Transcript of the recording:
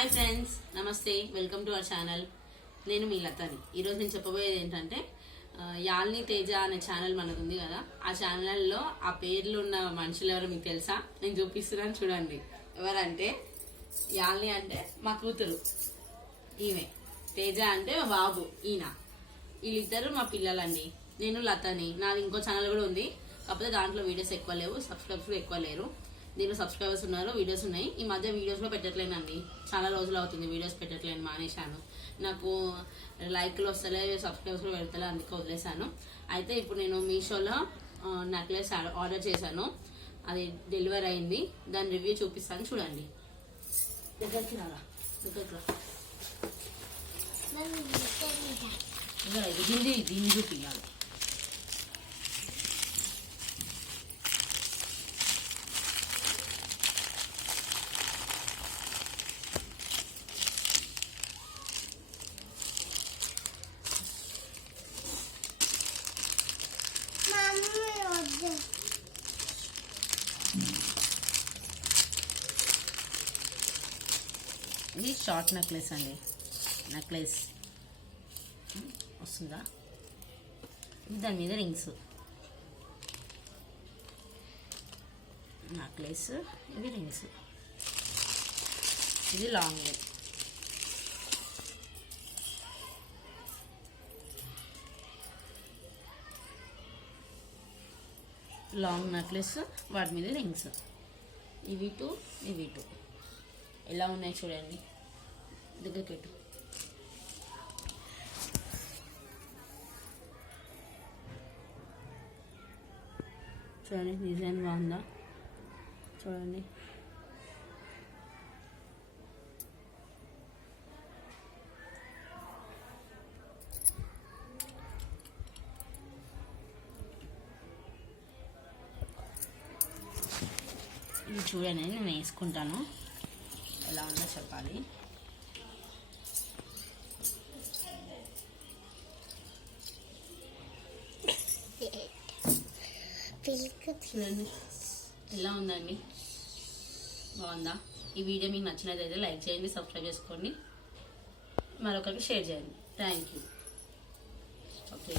Hi friends, నమస్తే, welcome to our channel. నేను మీ లతని. ఈరోజు నేను చెప్పబోయేది ఏంటంటే యాలిని తేజ అనే ఛానల్ మనకు ఉంది కదా. ఆ ఛానల్లో ఆ పేర్లు ఉన్న మనుషులు ఎవరో మీకు తెలుసా? నేను చూపిస్తున్నాను, చూడండి. ఎవరంటే యాలిని అంటే మా కూతురు, ఈమె. తేజ అంటే మా బాబు, ఈయన. వీళ్ళిద్దరు మా పిల్లలండి. నేను లతని. నాది ఇంకో ఛానల్ కూడా ఉంది, కాకపోతే దాంట్లో వీడియోస్ ఎక్కువ లేవు, సబ్స్క్రైబర్స్ ఎక్కువ లేరు. దీనిలో సబ్స్క్రైబర్స్ ఉన్నారు, వీడియోస్ ఉన్నాయి. ఈ మధ్య వీడియోస్ కూడా పెట్టట్లేనండి, చాలా రోజులు అవుతుంది వీడియోస్ పెట్టట్లేను, మానేశాను. నాకు లైక్లు వస్తలే, సబ్స్క్రైబర్స్ కూడా పెడతలే, అందుకే వదిలేశాను. అయితే ఇప్పుడు నేను మీషోలో నెక్లెస్ ఆర్డర్ చేశాను, అది డెలివరీ అయింది. దాని రివ్యూ చూపిస్తాను, చూడండి. దగ్గరికి రాలా, దగ్గరికి రా. దీన్ని చూపించాలి. ఇది షార్ట్ నెక్లెస్ అండి. నెక్లెస్ వస్తుందా? దాని మీద రింగ్స్. నెక్లెస్, ఇవి రింగ్స్. ఇది లాంగ్. లాంగ్ నెక్లెస్, వాటి మీద రింగ్స్. ఇవి టూ, ఇవి టూ. ఎలా ఉన్నాయి చూడండి, దగ్గర పెట్టు. చూడండి, డిజైన్ బాగుందా? చూడండి. ఇది చూడండి, నేను వేసుకుంటాను, ఎలా ఉందో చెప్పాలి. చూడండి ఎలా ఉందండి, బాగుందా? ఈ వీడియో మీకు నచ్చినట్లయితే లైక్ చేయండి, సబ్స్క్రైబ్ చేసుకోండి, మరొకరికి షేర్ చేయండి. Thank you. ఓకే.